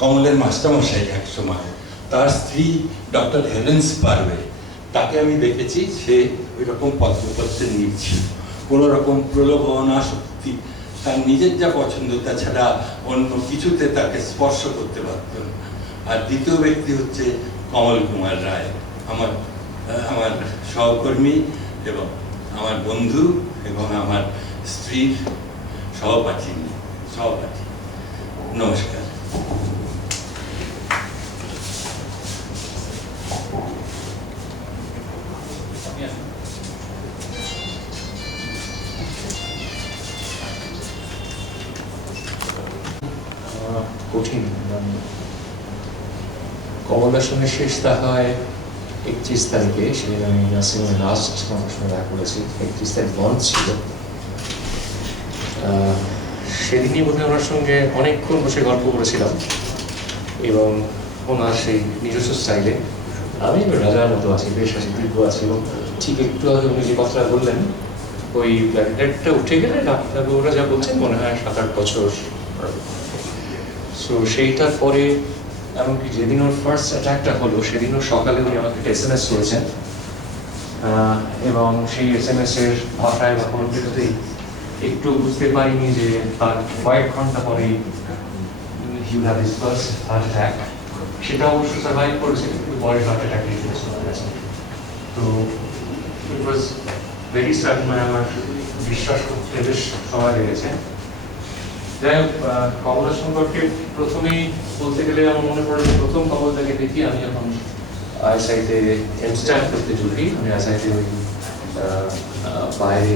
কমলের মাস্টারমশাই এক সময়, তার স্ত্রী ডক্টর হেলেন্স পারবে, তাকে আমি দেখেছি সে ওই রকম পত্রপত্রে নিচ্ছিল, কোনো রকম প্রলোভন আসক্তি, তার নিজের যা পছন্দ তাছাড়া অন্য কিছুতে তাকে স্পর্শ করতে পারত না। আর দ্বিতীয় ব্যক্তি হচ্ছে কমল কুমার রায়, আমার আমার সহকর্মী এবং আমার বন্ধু এবং আমার স্ত্রীর সহপাঠী। নমস্কার। কঠিন, কমলার সঙ্গে শেষ দেখা হয় 31 তারিখে, সেদিন আমি নার্সিংহোমে লাস্ট আমার সঙ্গে দেখা করেছি। 31 তারিখ লঞ্চ ছিল, সেদিনই বোধহয় ওনার সঙ্গে অনেকক্ষণ বসে গল্প করেছিলাম এবং ওনার সেই নিজস্ব স্টাইলে আমি রাজার মতো আছি, বেশ আছি, দীর্ঘ আছি। এবং ঠিক একটু আগে উনি যে কথাটা বললেন, ওই ব্ল্যাকটা উঠে গেলে ডাক্তারবাবুরা যা বলছেন মনে হয় 7-8 বছর। সো সেইটার পরে এমনকি যেদিন ওর ফার্স্ট অ্যাটাকটা হলো সেদিনও সকালে উনি আমাকে একটা SMS করেছেন এবং সেই SMS এর ভাষায় বা কোনো কিছুতেই একটু বুঝতে পারিনি যে তার কয়েক ঘন্টা পরেই he will have his first heart attack. সেটা অবশ্য সার্ভাইভ করেছে, কিন্তু পরে হার্ট অ্যাটাক হয়েছে। তো ইট ওয়াজ ভেরি সাডেন, মানে আমার বিশ্বাস করতে বেশ সময় লেগেছে। যাই হোক, কমলা সম্পর্কে প্রথমেই বলতে গেলে আমার মনে পড়ে প্রথম কমলটাকে দেখি আমি যখন আইএসআইতে এমস্ট্যাট করতে ঢুকি। আমি আইএসআইতে ওই বাইরে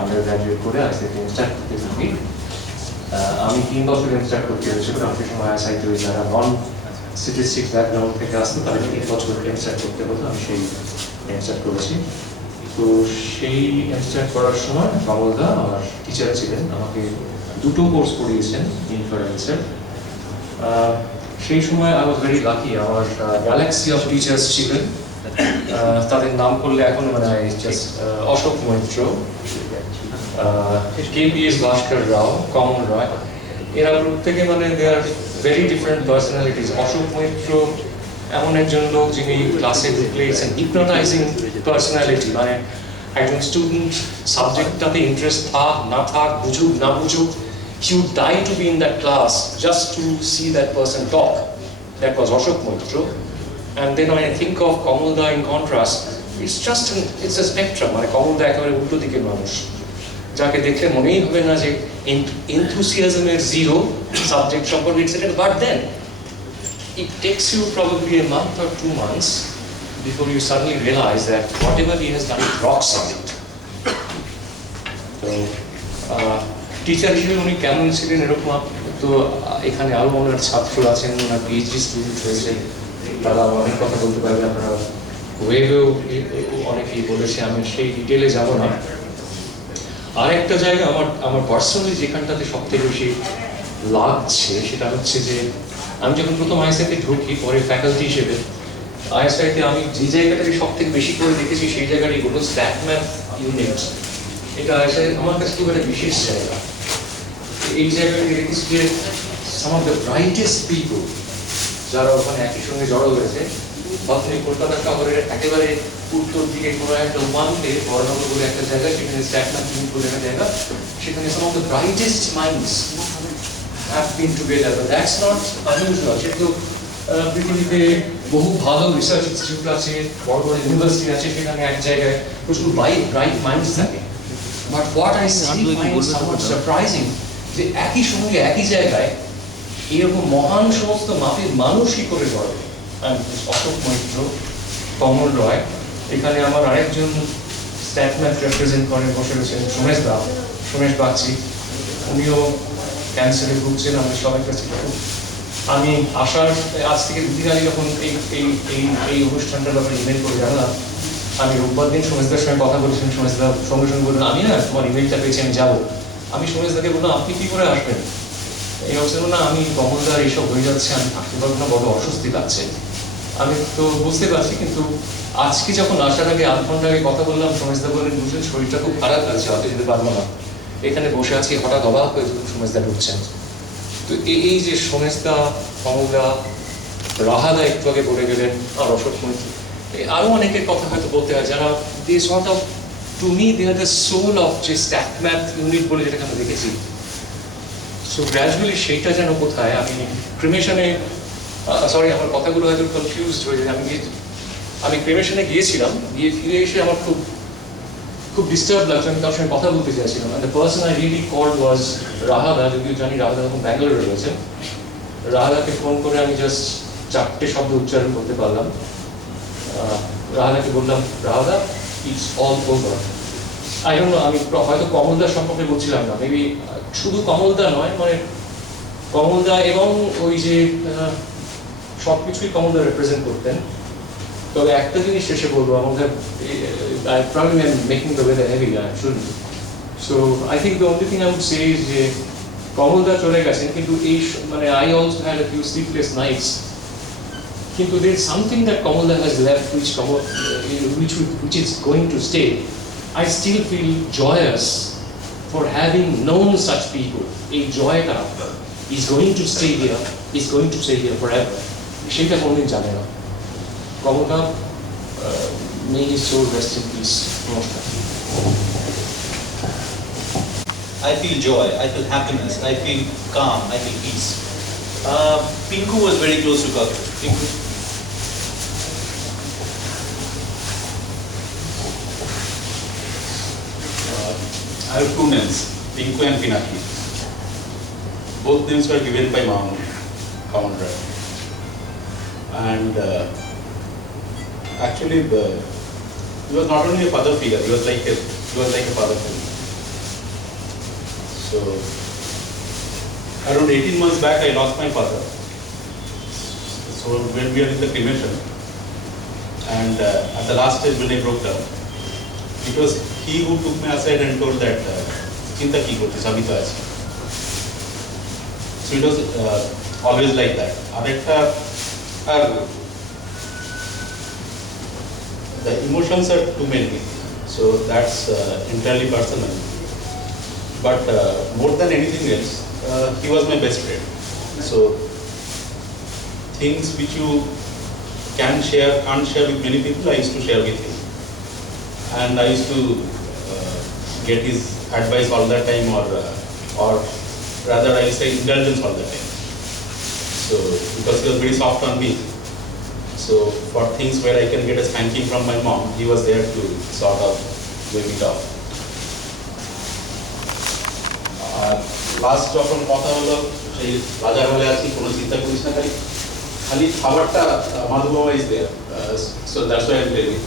আন্ডার গ্রাজুয়েট করে আইএসআইতে এমস্ট্যাট করতে ঢুকি। আমি 3 বছর এমস্ট্যাট করতে হয়েছিল, কারণ সেই সময় আইএসআইতে ওই যারা নন স্ট্যাটিস্টিক্স ব্যাকগ্রাউন্ড থেকে আসতো তাদের 3 বছর এমস্ট্যাট করতে হতো। আমি সেই এমস্ট্যাট করেছি। তো সেই এমস্ট্যাট করার সময় কমলদা আমার টিচার ছিলেন, আমাকে 2টো কোর্স করিয়েছেন ইনফারেন্সের। সেই সময় আই ওয়াজ ভেরি লাকি, আমার গ্যালাক্সি অফ টিচার্স ছিলেন। তাদের নাম করলে এখন মানে অশোক মৈত্র, KPS ভাস্কর রাও, কমল রয়, এরা প্রত্যেকে মানে they are very different personalities. Ashok Maitra এমন একজন লোক যিনি ক্লাসে ঢুকলে ইটস হিপনোটাইজিং পার্সোনালিটি, মানে একজন স্টুডেন্ট সাবজেক্টটাতে ইন্টারেস্ট থাক না থাক, বুঝুক না বুঝুক, he would die to be in that class just to see that person talk. That was Ashok Moitra. And then when I think of Kamalda in contrast, it's a spectrum. মানে কমলদা একেবারে উল্টো দিকের মানুষ, যাকে দেখলে মনেই হবে না যে enthusiasm-এর zero সাবজেক্ট সম্পর্কে, but then it takes you probably a month or 2 months before you suddenly realize that whatever he has done is rock solid. So teacher হিসেবে উনি কেমন ছিলেন এরকম, তো এখানে আরও ওনার ছাত্র আছেন, ওনার পিএইচডি স্টুডেন্ট হয়েছে, তারা অনেক কথা বলতে পারবে, আপনারা ওয়েবেও অনেকেই বলেছে, আমি সেই ডিটেলে যাব না। আর একটা জায়গা আমার পার্সোনালি যেখানটাতে সব থেকে বেশি লাগছে সেটা হচ্ছে যে আমি যখন প্রথম আইএসআইতে ঢুকি, পরে ফ্যাকাল্টি হিসেবে আইএসআইতে আমি যে জায়গাটাকে সব থেকে বেশি করে দেখেছি সেই জায়গাটাই হলো স্ট্যাট ম্যাথ ইউনিট। এটা আইএসআই আমার কাছে খুব একটা বিশেষ জায়গা। এই জায়গায় দেখেছি যে সাম অফ দ্য ব্রাইটেস্ট পিপল যারা ওখানে একই সঙ্গে জড়ো হয়েছে, আপনি কলকাতা শহরের একেবারে উত্তর দিকে কোনো একটা উমান্তে বর্ণনগর বলে একটা জায়গা, সেখানে স্ট্যাট ম্যাথ ইউনিট বলে একটা জায়গা, সেখানে some of the brightest minds have been together. But that's not unusual. যেহেতু পৃথিবীতে বহু ভালো রিসার্চ ইনস্টিটিউট আছে, বড় বড় ইউনিভার্সিটি আছে, সেখানে এক জায়গায় প্রচুর ব্রাইট মাইন্ডস থাকে। But what I still find somewhat surprising, যে একই সঙ্গে একই জায়গায় এরকম মহান সমস্ত মাপের মানুষই করে গড়ে। অশোক মৈত্র, কমল রয়, এখানে আমার আরেকজন স্ট্যাট ম্যাথ রিপ্রেজেন্ট করেন বসে রয়েছেন সোমেশ বাগচি, উনিও ক্যান্সারে ভুগছেন। আমাদের সবাই কাছে আমি আসার আজ থেকে 2 দিন আগে যখন এই অনুষ্ঠানটার ব্যাপারে ইমেল করে জানলাম, আমি রোববার দিন সোমেশদার সঙ্গে কথা বলেছিলাম। সোমেশদা সঙ্গে সঙ্গে বললেন, আমি না তোমার ইমেলটা পেয়েছি, আমি যাবো। আমি সোমেশদাকে বললাম, আপনি কি করে আসবেন? এই অবস্থা না, আমি কমলদার এইসব হয়ে যাচ্ছে, আমি থাকতে পারবো না, বড় অস্বস্তি লাগছে। আমি তো বুঝতে পারছি, কিন্তু আজকে যখন আসার আগে 8 ঘন্টা আগে কথা বললাম, সোমেশদা বললেন, বুঝলেন শরীরটা খুব খারাপ লাগছে, হয়তো যেতে পারবো না, এখানে বসে আছি, হঠাৎ অবাক হয়ে সোমেশদা ঢুকছেন। তো এই যে সোমেশদা, কমলদা, রাহাদা একটু আগে বলে গেলেন, আর অশোক মৈত্রী, আরো অনেকের কথা হয়তো বলতে হয় যারা they sort of to me they are the soul of যে স্ট্যাক ম্যাথ ইউনিট বলে যেটাকে আমরা দেখেছি। সো গ্র্যাজুয়ালি সেইটা যেন কোথায় আমি ক্রিমেশনে, সরি আমার কথাগুলো হয়তো কনফিউজড হয়ে যায়, আমি ক্রিমেশনে গিয়েছিলাম, গিয়ে ফিরে এসে আমার খুব ডিস্টার্ব লাগছে, আমি তার সঙ্গে কথা বলতে চাইছিলাম। The person I really called was রাহাদা, যদিও জানি রাহাদা এখন ব্যাঙ্গালোরে রয়েছে। রাহাদাকে ফোন করে আমি জাস্ট 4টে শব্দ উচ্চারণ করতে পারলাম। রাহাদাকে বললাম, রাহাদা, it's all over. I don't know, আমি হয়তো কমলদার সম্পর্কে বলছিলাম না, মেবি শুধু কমলদা নয়, মানে কমলদা এবং ওই যে সব কিছুই কমলদা রিপ্রেজেন্ট করতেন। তবে একটা জিনিস শেষে বলবো, আমাদের probably I'm making the weather heavy, I shouldn't. So I think the only thing I would say is যে কমলদা চলে গেছেন, কিন্তু এই মানে I also had a few sleepless nights. কিন্তু there is something that Kamalda has left which is going to stay. I still feel joyous for having known such people. A joyটা is going to stay here forever. সেটা কোনদিন যাবে না। Kamalda, may his soul rest in peace. নমস্কার। I feel joy, I feel happiness, I feel calm, I feel peace. Pinku was very close to Kaku. Pinku. I have two names, Pinku and Pinaki. Both names were given by Mahmood, Common Drive. And actually, he was not only a father figure, he was like a father figure. So, around 18 months back, I lost my father. So when we were in the cremation, and at the last stage when I broke down, it was he who took me aside and told that, "Chinta ki korte, sabhi to ache." So it was always like that. The emotions are too many, so that's entirely personal. But more than anything else, he was my best friend. So things which you can't share with many people, I used to share with him. And I used to get his advice all the time, or rather I will say indulgence all the time. So because he was very soft on me, so for things where I can get a spanking from my mom, he was there to sort of wave it off. Last যখন কথা হলো সেই বাজার হলে আছি, কোনো চিন্তা করিস না, খালি খাবারটা মাধু বাবা is there, so that's why I am telling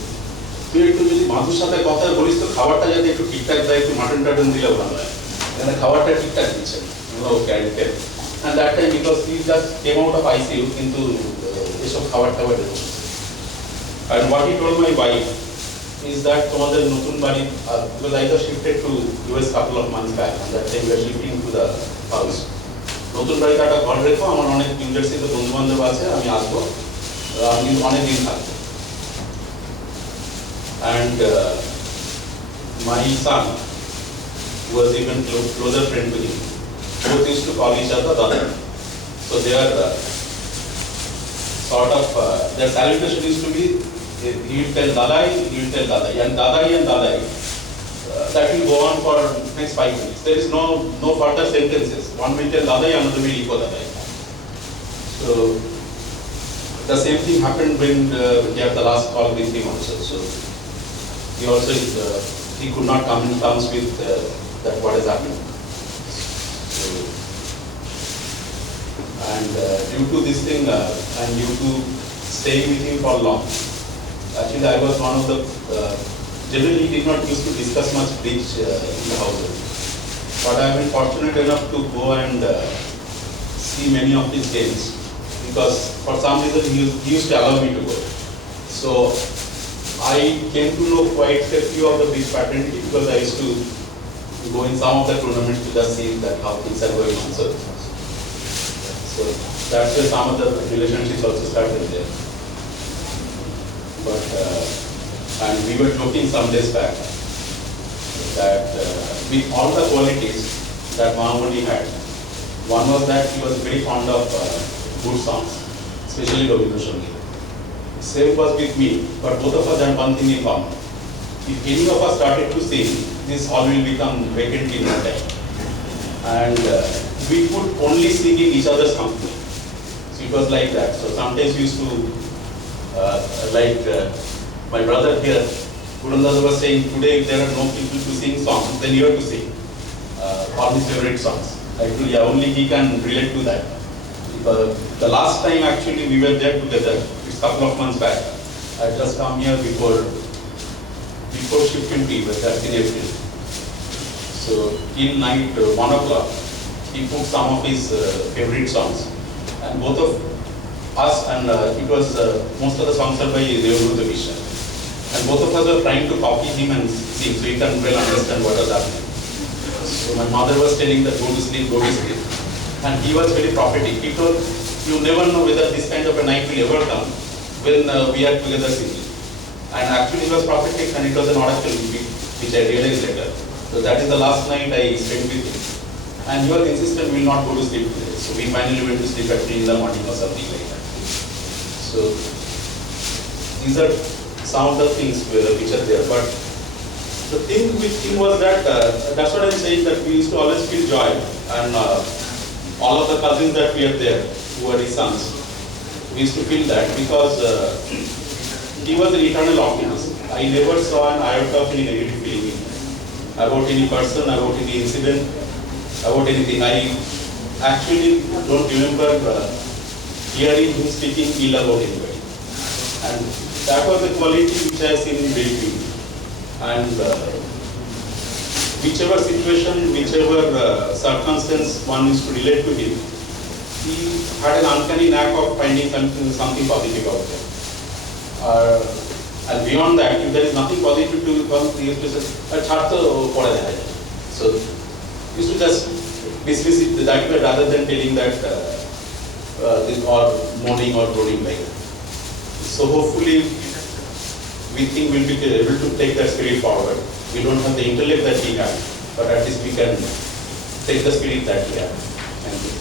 তুই একটু যদি মাধুর সাথে কথা বলিস তো খাবারটা যাতে একটু ঠিকঠাক দেয়, একটু মাটন টাটন দিলেও ভালো হয়, এখানে খাবারটা ঠিকঠাক দিচ্ছেন। Okay, I tell. And that time because he just came out of ICU, কিন্তু এসব খাবার দেবো। And what he told my wife is that তোমাদের নতুন বাড়ি, because I just shifted to US couple of months back, and that time we are shifting to the house. নতুন বাড়িতে একটা ঘর রেখো, আমার অনেক নিউ জার্সিতে বন্ধু বান্ধব আছে, আমি আসবো, আমি অনেক দিন থাকবো। And my son was even closer friend to him. Both used to call each other Dada. So their sort of their salutation used to be, he will tell Dadai, he will tell Dadai, and Dadai, that will go on for next 5 minutes. There is no further sentences. One will tell Dadai, another will echo Dadai. So the same thing happened when we had the last call with him also. So he also he could not come in terms with that what has happened. So, and due to this thing and due to staying with him for long, actually I was one of the generally he did not used to discuss much bridge in the household, but I have been fortunate enough to go and see many of his games, because for some reason he used to allow me to go. So I came to know quite a few of the bridge fraternity, because I used to go in some of the tournaments to just see that how things are going on. So that's where some of the relationships also started there. But and we were joking some days back that with all the qualities that Mahamuni had, One was that he was very fond of good songs, especially Rabindra Sangeet. Same was with me, but both of us had one thing in common. If any of us started to sing, this hall will become vacant in no time. And we could only sing in each other's company. So it was like that. So sometimes we used to, my brother here, Purandasa was saying, today if there are no people to sing songs, then you have to sing all his favorite songs. Actually, yeah, only he can relate to that. Because the last time actually we were there together, it's a couple of months back. I just come here before shifting tea, but that's in April. So till night 1 o'clock, he put some of his favorite songs, and both of us, and it was most of the songs are by Devavruta Vishnu, and both of us were trying to copy him and sing, so he can well understand what was happening. So my mother was telling that go to sleep, and he was very prophetic. He told, you never know whether this kind of a night will ever come when we are together singing. And actually he was prophetic, and it was an oracle which I realized later. So that is the last night I spent with him. And he was insistent we will not go to sleep today. So we finally went to sleep at 3 in the morning or something like that. So these are some of the things which are there. But the thing with him was that, that's what I'm saying, that we used to always feel joy. And all of the cousins that we are there, who are his sons, we used to feel that because he was an eternal optimist. I never saw an iota of any negative feeling in him. About any person, about any incident, about anything. I actually don't remember hearing him speaking ill about anybody. And that was a quality which I have seen in very few. And whichever situation, whichever circumstance one used to relate to him, he had an uncanny knack of finding something positive out there. And beyond that, if there is nothing positive to come, he used to say, so he used to just dismiss it that way rather than telling that or moaning or groaning like that. So hopefully we think we'll be able to take that spirit forward. We don't have the intellect that he had, but at least we can take the spirit that he had. Thank you.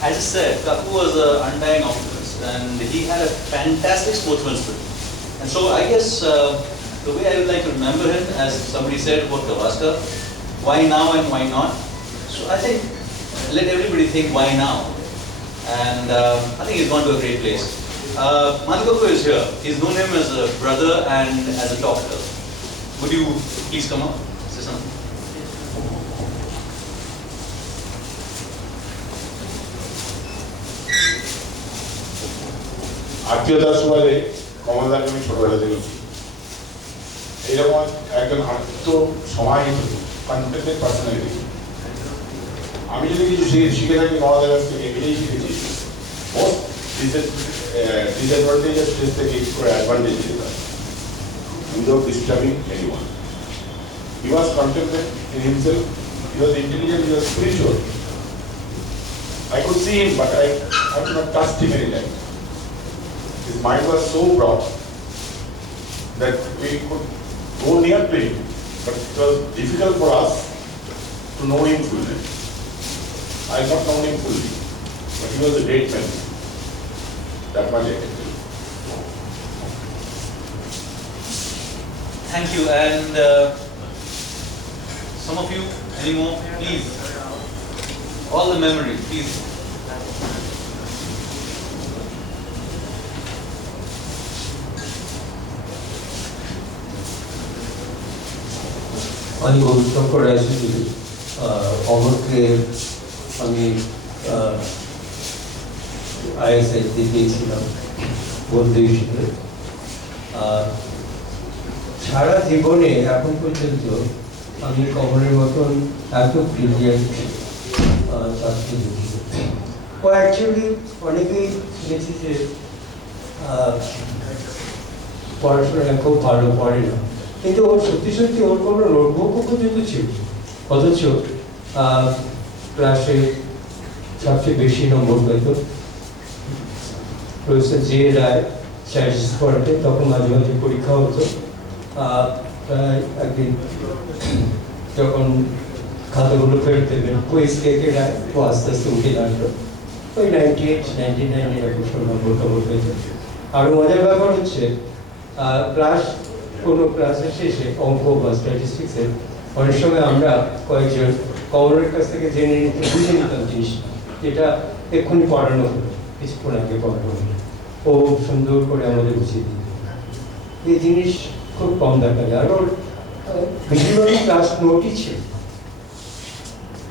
As I said, Kaku was an undying optimist, and he had a fantastic sportsman spirit. And so I guess the way I would like to remember him, as somebody said about Gavaskar, why now and why not? So I think, let everybody think why now. And I think he's gone to a great place. Madhikaku is here. He's known him as a brother and as a doctor. Would you please come up? Say something. আত্মীয়তার সুবাদে কমলদাকে আমি ছোটবেলা দেখেছি। এইরকম একজন আত্ম সমাহিত confident personality. আমি যদি কিছু শিখে থাকি কমলদার কাছ থেকে এটাই শিখেছি, মোস্ট ডিসঅ্যাডভান্টেজের স্টেজ থেকে একটু অ্যাডভান্টেজ দিতে পারে without disturbing anyone. He was contented in himself, he was intelligent, he was spiritual. I could see him, but I could not trust him any time. His mind was so broad that we could go near to him, but it was difficult for us to know him fully. I have not known him fully, but he was a great man. That much I can tell you. Thank you. And some of you, any more? Please. All the memories, please. আমি গৌরশঙ্কর রায়চৌধুরী, অমরকে আমি আইএসআইতে গিয়েছিলাম বন্ধু হিসেবে। সারা জীবনে এখন পর্যন্ত আমি কমলের মতন এত ব্রিলিয়ান্ট ছাত্র দেখি। ও অ্যাকচুয়ালি অনেকেই শুনেছি যে পড়াশোনা খুব ভালো পড়ে না, কিন্তু ওর সত্যি সত্যি ওর কোনো নোটবুকও পর্যন্ত ছিল, অথচ ক্লাসে সবচেয়ে বেশি নম্বর পেত। প্রফেসর জে রায় স্ট্যাটিস্টিক্স পড়াতে, তখন মাঝে মাঝে পরীক্ষা হতো। প্রায় একদিন যখন খাতাগুলো ফেরত দেবেন কুইজ লেখে ও আস্তে আস্তে উঠে দাঁড়ালো ওই 98, 99 এরকম সব নম্বর টবর পেয়েছে। আরও মজার ব্যাপার হচ্ছে কোনো ক্লাসের শেষে অঙ্ক বা স্ট্যাটিস্টিক্সের অনেক সময় আমরা কয়েকজন কমরের কাছ থেকে জেনে নিতে বুঝে নিতাম জিনিসটা, যেটা এক্ষুনি পড়ানো হলো, কিছুক্ষণ আগে পড়ানো হলো, ও সুন্দর করে আমাদের বুঝিয়ে দিত। এই জিনিস খুব কম দেখা যায়। আর ওর বেশিরভাগ ক্লাস নোটই ছিল,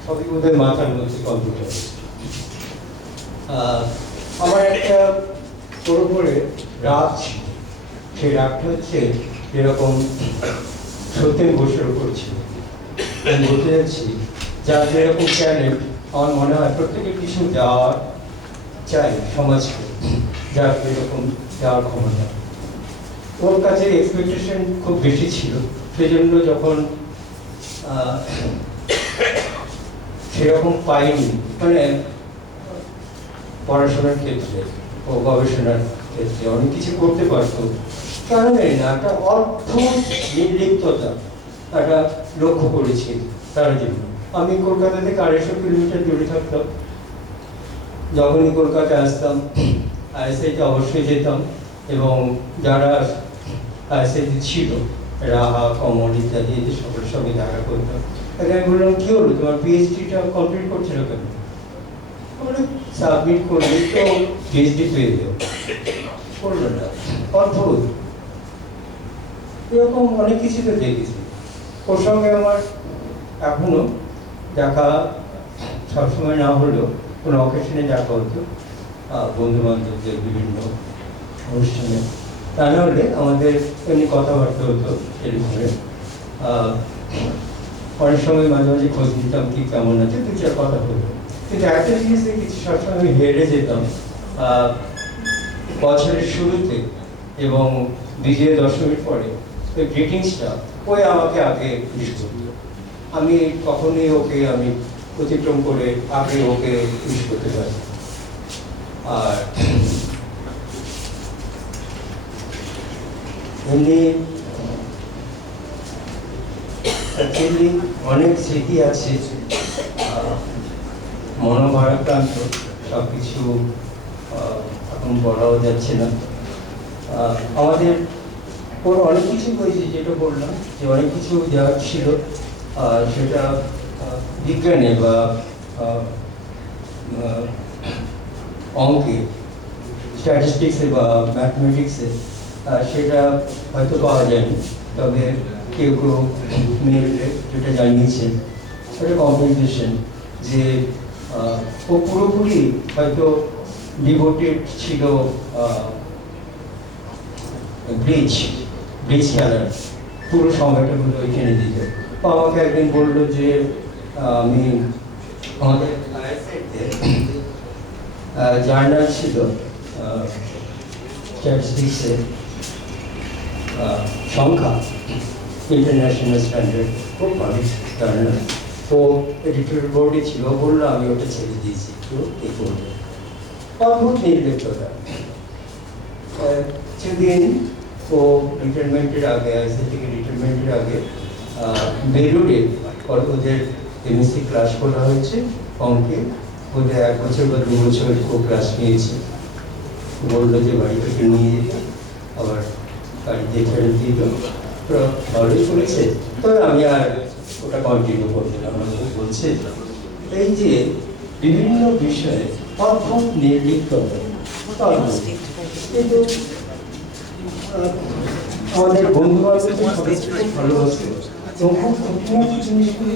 সবই ওদের মাথার মধ্যে কম্পিউটার। আমার একটা ওর উপরে রাগ ছিল, সেই রাগটা হচ্ছে যেরকম সত্যেন ঘোষের উপর ছিল। আমি বলতে যাচ্ছি, যার যেরকম ট্যালেন্ট আমার মনে হয় প্রত্যেকের কিছু দেওয়ার চাই সমাজকে, যার এরকম দেওয়ার ক্ষমতা। ওর কাছে এক্সপেকটেশন খুব বেশি ছিল, সেজন্য যখন সেরকম পাইনি, মানে পড়াশোনার ক্ষেত্রে ও গবেষণার ক্ষেত্রে অনেক কিছু করতে পারতো, কেন জানি না একটা অদ্ভুত নির্লিপ্ততা একটা লক্ষ্য করেছি তার জন্য। আমি কলকাতা থেকে 250 কিলোমিটার দূরে থাকতাম, যখনই কলকাতায় আসতাম আইএসআইতে অবশ্যই যেতাম, এবং যারা আইএসআইতে ছিল রাহা, কমল ইত্যাদি এদের সকলের সঙ্গে দেখা করতাম। তাকে আমি বললাম, কী হলো তোমার পিএইচডিটা কমপ্লিট করছিল কেন? বলে সাবমিট করলে তো পিএইচডি পেয়ে দেবো। করলো না, অদ্ভুত। এরকম অনেক কিছু তো দেখেছি। ওর সঙ্গে আমার এখনো দেখা সবসময় না হলেও কোনো অকেশনে দেখা হতো, বন্ধু বান্ধবদের বিভিন্ন অনুষ্ঠানে। তা নাহলে আমাদের এমনি কথাবার্তা হতো টেলিফোনে। অনেক সময় মাঝে মাঝে খোঁজ নিতাম কি কেমন আছে, দু চার কথা হতো। কিন্তু একটা জিনিস দেখেছি, সবসময় আমি হেরে যেতাম বছরের শুরুতে এবং বিজয়া দশমীর পরে ওই গ্রিটিংসটা ওই আমাকে আগে উইশ করত। আমি কখনোই ওকে আমি অতিক্রম করে আগে ওকে উইশ করতে পারি। আর এমনি অ্যাকচুয়ালি অনেক স্মৃতি আছে, মনোভারাক্রান্ত, সব কিছু এখন বলাও যাচ্ছে না। আমাদের ওর অনেক কিছু হয়েছে, যেটা বললাম যে অনেক কিছু দেওয়ার ছিল, সেটা বিজ্ঞানে বা অঙ্কে, স্ট্যাটিস্টিক্সে বা ম্যাথমেটিক্সে, সেটা হয়তো পাওয়া যায়নি। তবে কেউ কেউ মেলে যেটা জানিয়েছেন সেটা কম্পেনসেশন, যে ও পুরোপুরি হয়তো ডিভোটেড ছিল ব্রিজ খেলার, পুরো সময়টা হলো ওইখানে দিতে। আমাকে একদিন বললো যে আমি আমাদের জার্নাল ছিল স্ট্যাটিস্টিক্সের সংখ্যা, ইন্টারন্যাশনাল স্ট্যান্ডার্ড, খুব ভালো জার্নাল। ও এডিটোরিয়াল বোর্ডে ছিল, বললো আমি ওটা ছেড়ে দিয়েছি, তো এই করবো। অদ্ভুত নির্লিপ্ততা। সেদিন ও রিটায়ারমেন্টের আগে, আইসি থেকে রিটায়ারমেন্টের আগে বেলুড়ে ওদের এমএসসি ক্লাস করা হয়েছে অঙ্কে, ওদের 1 বছর বা 2 বছর ও ক্লাস নিয়েছে। বললো যে বাড়ি থেকে নিয়ে যেতে, আবার গাড়িতে ফেরত দিল, ভালোই করেছে। তবে আমি আর ওটা কন্টিনিউ করতে না, বলছে এই যে বিভিন্ন বিষয়ে অদ্ভুত নির্লিপ্ততা, কিন্তু আমাদের বন্ধু বান্ধব ভালোবাসে এবং খুব খুঁটিনাটি জিনিসগুলি